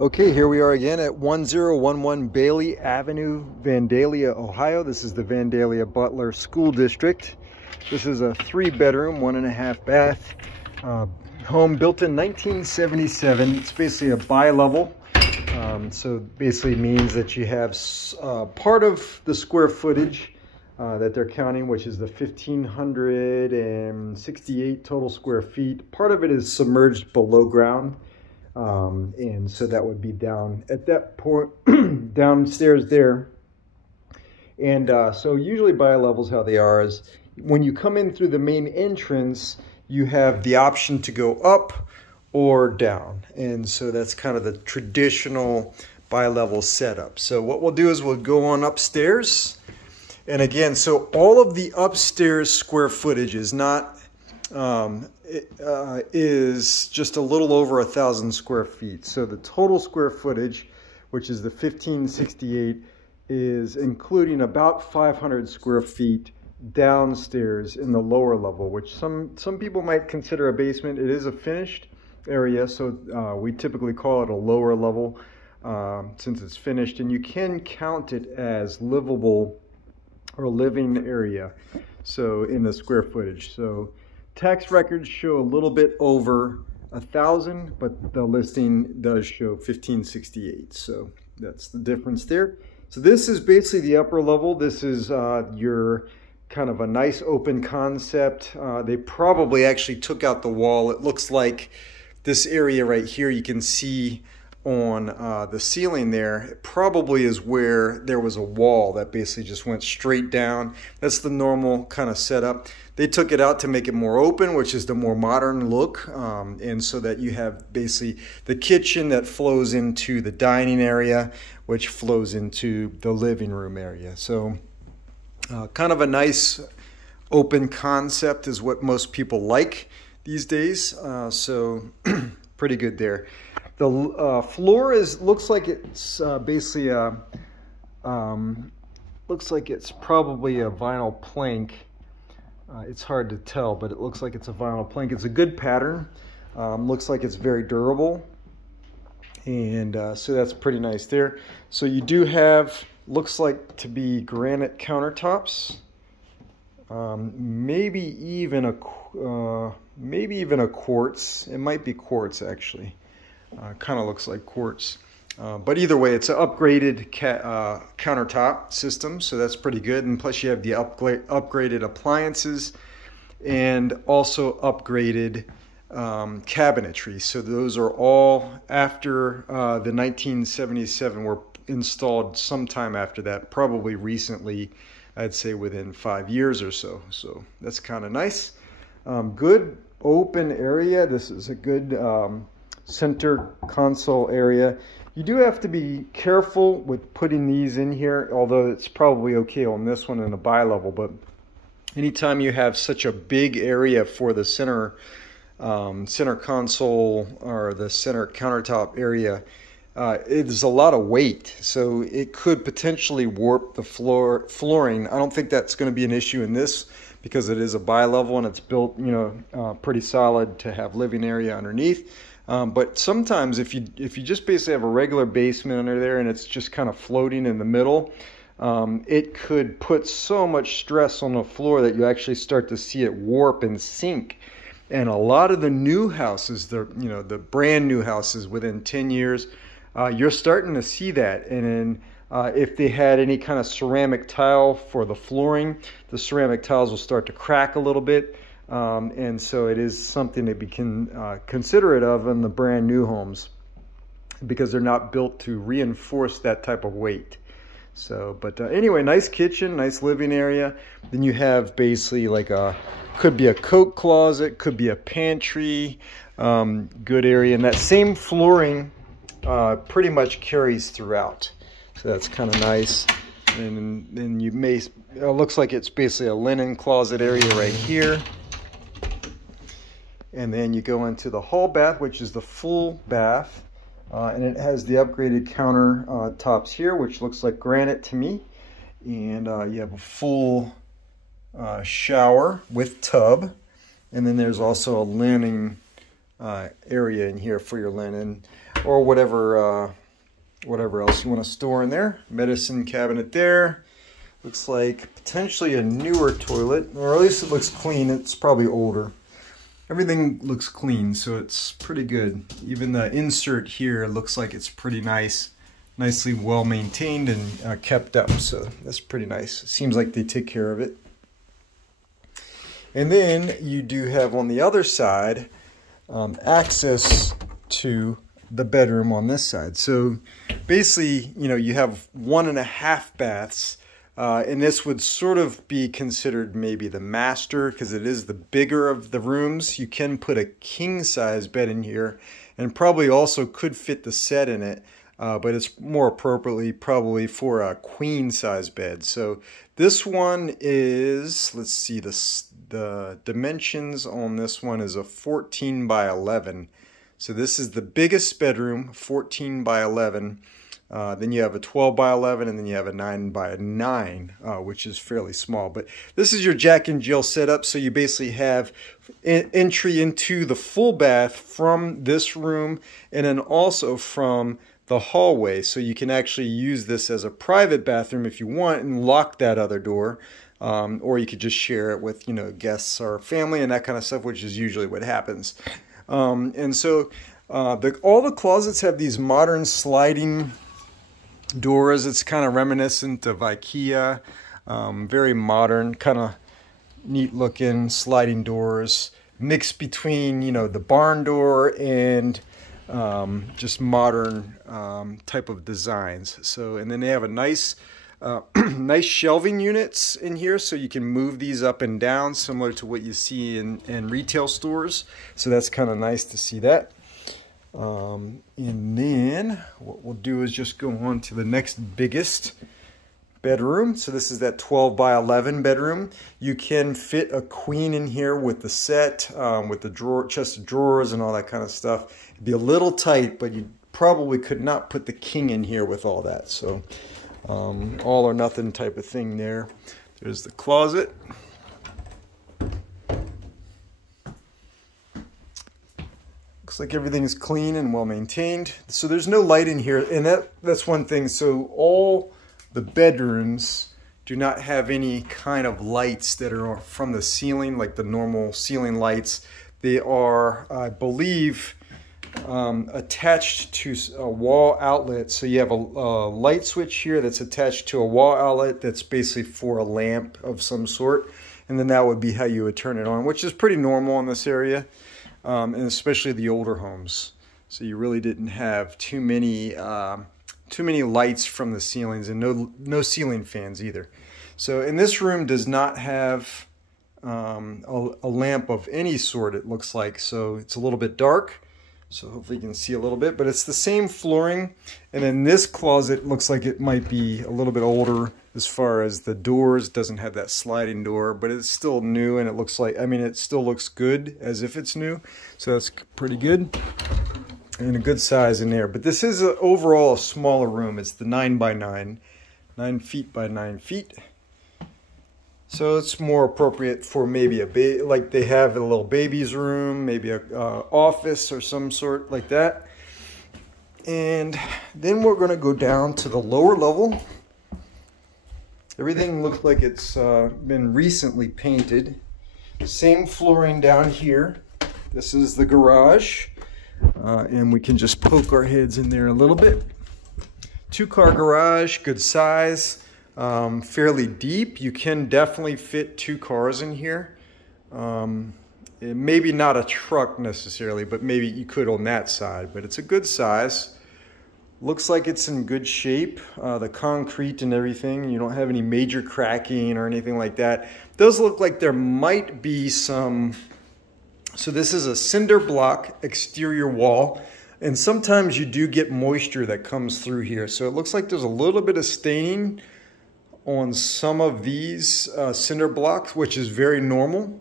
Okay, here we are again at 1011 Bailey Avenue, Vandalia, Ohio. This is the Vandalia Butler School District. This is a 3-bedroom, 1.5 bath home built in 1977. It's basically a bi-level. So basically means that you have part of the square footage that they're counting, which is the 1,568 total square feet. Part of it is submerged below ground. And so that would be down at that point, downstairs there. And so usually bi-levels, how they are is when you come in through the main entrance, you have the option to go up or down. And so that's kind of the traditional bi-level setup. So what we'll do is we'll go on upstairs. And again, so all of the upstairs square footage is not is just a little over 1,000 square feet. So the total square footage, which is the 1,568, is including about 500 square feet downstairs in the lower level, which some people might consider a basement. It is a finished area, so we typically call it a lower level since it's finished, and you can count it as livable or living area, so in the square footage. So tax records show a little bit over 1,000, but the listing does show 1,568. So that's the difference there. So this is basically the upper level. This is your kind of a nice open concept. They probably actually took out the wall. It looks like this area right here, you can see on the ceiling there, it probably is where there was a wall that basically just went straight down. That's the normal kind of setup. They took it out to make it more open, which is the more modern look, and so that you have basically the kitchen that flows into the dining area, which flows into the living room area. So kind of a nice open concept is what most people like these days, so pretty good there. The floor looks like it's basically looks like it's probably a vinyl plank. It's hard to tell, but it looks like it's a vinyl plank. It's a good pattern. Looks like it's very durable, and so that's pretty nice there. So you do have, looks like to be granite countertops, maybe even a quartz. It might be quartz actually. Kind of looks like quartz. But either way, it's an upgraded countertop system, so that's pretty good. And plus you have the upgraded appliances and also upgraded cabinetry. So those are all after the 1977, were installed sometime after that, probably recently, I'd say within 5 years or so. So that's kind of nice. Good open area. This is a good center console area. You do have to be careful with putting these in here, although it's probably okay on this one in a bi-level, but anytime you have such a big area for the center console or the center countertop area, it's a lot of weight, so it could potentially warp the flooring. I don't think that's going to be an issue in this because it is a bi-level and it's built, you know, pretty solid to have living area underneath. But sometimes if you just basically have a regular basement under there and it's just kind of floating in the middle, it could put so much stress on the floor that you actually start to see it warp and sink. And a lot of the new houses, the brand new houses within 10 years, you're starting to see that. And then if they had any kind of ceramic tile for the flooring, the ceramic tiles will start to crack a little bit. And so it is something to be considerate of in the brand new homes because they're not built to reinforce that type of weight. So, but anyway, nice kitchen, nice living area. Then you have basically like could be a coat closet, could be a pantry, good area. And that same flooring pretty much carries throughout. So that's kind of nice. And then you may, it looks like it's basically a linen closet area right here. And then you go into the hall bath, which is the full bath. And it has the upgraded counter tops here, which looks like granite to me. And you have a full shower with tub. And then there's also a linen area in here for your linen or whatever else you want to store in there. Medicine cabinet there. Looks like potentially a newer toilet, or at least it looks clean. It's probably older. Everything looks clean, so it's pretty good. Even the insert here looks like it's pretty nice. Nicely well maintained and kept up, so that's pretty nice. It seems like they take care of it. And then you do have on the other side access to the bedroom on this side. So basically, you know, you have 1.5 baths, and this would sort of be considered maybe the master because it is the bigger of the rooms. You can put a king size bed in here and probably also could fit the set in it. But it's more appropriately probably for a queen size bed. So this one is, let's see, the dimensions on this one is a 14 by 11. So this is the biggest bedroom, 14 by 11. Then you have a 12 by 11, and then you have a 9 by 9, which is fairly small. But this is your Jack and Jill setup. So you basically have entry into the full bath from this room, and then also from the hallway. So you can actually use this as a private bathroom if you want and lock that other door. Or you could just share it with, you know, guests or family and that kind of stuff, which is usually what happens. And so all the closets have these modern sliding doors. It's kind of reminiscent of IKEA. Very modern, kind of neat looking sliding doors. Mixed between, you know, the barn door and just modern type of designs. So, and then they have a nice nice shelving units in here, so you can move these up and down similar to what you see in retail stores. So that's kind of nice to see that. And then what we'll do is just go on to the next biggest bedroom. So this is that 12 by 11 bedroom. You can fit a queen in here with the set, with the chest of drawers and all that kind of stuff. It'd be a little tight, but you probably could not put the king in here with all that. So all or nothing type of thing there. There's the closet. Looks like everything's clean and well maintained. So there's no light in here, and that's one thing. So all the bedrooms do not have any kind of lights that are from the ceiling, like the normal ceiling lights. They are, I believe, attached to a wall outlet. So you have a light switch here that's attached to a wall outlet that's basically for a lamp of some sort. And then that would be how you would turn it on, which is pretty normal in this area, and especially the older homes. So you really didn't have too many lights from the ceilings, and no ceiling fans either. So, and this room does not have a lamp of any sort, it looks like. So it's a little bit dark. So hopefully you can see a little bit, but it's the same flooring. And then this closet looks like it might be a little bit older as far as the doors. It doesn't have that sliding door, but it's still new, and it looks like, I mean, it still looks good as if it's new. So that's pretty good. And a good size in there. But this is overall a smaller room. It's the 9 by 9, 9 feet by 9 feet. So it's more appropriate for maybe like they have a little baby's room, maybe a office or some sort like that. And then we're going to go down to the lower level. Everything looks like it's been recently painted. Same flooring down here. This is the garage. And we can just poke our heads in there a little bit. 2-car garage, good size, fairly deep. You can definitely fit 2 cars in here. Maybe not a truck necessarily, but maybe you could on that side. But it's a good size. Looks like it's in good shape. The concrete and everything. You don't have any major cracking or anything like that. It does look like there might be some. So this is a cinder block exterior wall, and sometimes you do get moisture that comes through here. So it looks like there's a little bit of staining on some of these cinder blocks, which is very normal,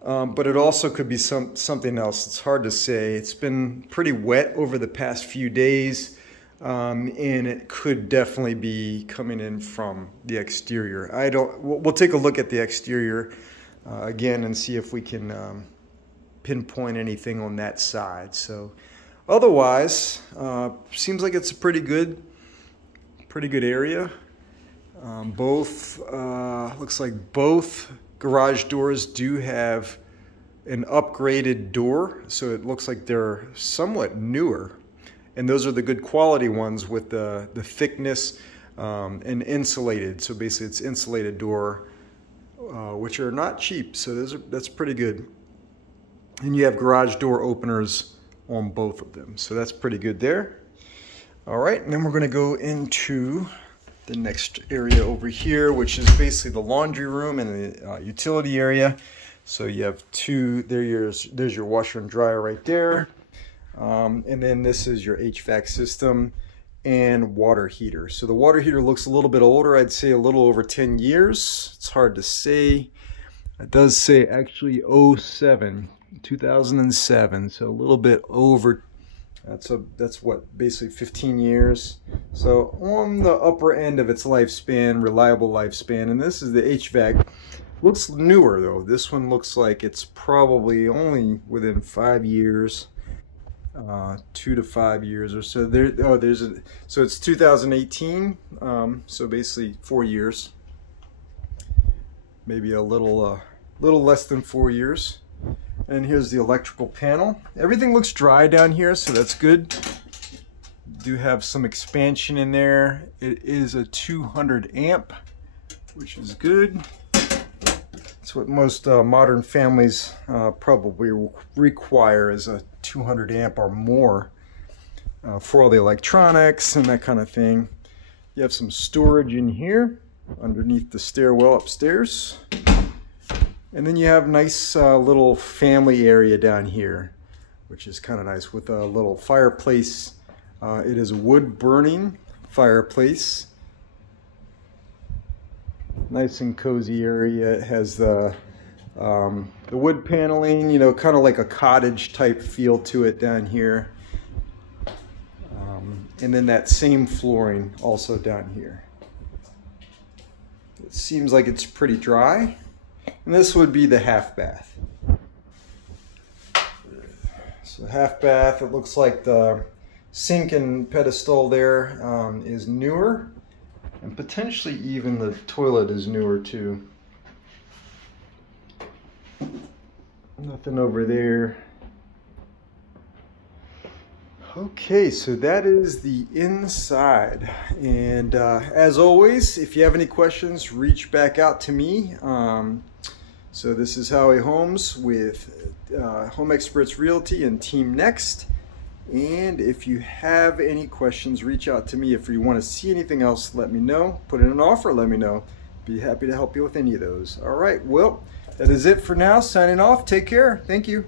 but it also could be something else. It's hard to say. It's been pretty wet over the past few days, and it could definitely be coming in from the exterior. We'll take a look at the exterior again and see if we can pinpoint anything on that side. So otherwise, seems like it's a pretty good area. Looks like both garage doors do have an upgraded door, so it looks like they're somewhat newer, and those are the good quality ones with the thickness and insulated. So basically it's insulated door, which are not cheap, so that's pretty good. And you have garage door openers on both of them, so that's pretty good there. All right, and then we're going to go into the next area over here, which is basically the laundry room and the utility area. So you have two, there's your washer and dryer right there. And then this is your HVAC system and water heater. So the water heater looks a little bit older. I'd say a little over 10 years. It's hard to say. It does say actually 2007, so a little bit over. That's what, basically 15 years. So on the upper end of its lifespan, reliable lifespan. And this is the HVAC. Looks newer though. This one looks like it's probably only within 5 years, 2 to 5 years or so. So it's 2018. So basically 4 years, maybe a little less than 4 years. And here's the electrical panel. Everything looks dry down here, so that's good. Do have some expansion in there. It is a 200 amp, which is good. That's what most modern families probably require, is a 200 amp or more for all the electronics and that kind of thing. You have some storage in here underneath the stairwell upstairs. And then you have nice little family area down here, which is kind of nice, with a little fireplace. It is a wood burning fireplace. Nice and cozy area. It has the wood paneling, you know, kind of like a cottage type feel to it down here. And then that same flooring also down here. It seems like it's pretty dry. And this would be the half bath. So half bath, it looks like the sink and pedestal there is newer. And potentially even the toilet is newer too. Nothing over there. Okay, so that is the inside. And as always, if you have any questions, reach back out to me. So this is Howie Holmes with Home Experts Realty and Team Next. And if you have any questions, reach out to me. If you want to see anything else, let me know. Put in an offer, let me know. Be happy to help you with any of those. All right, well, that is it for now. Signing off. Take care. Thank you.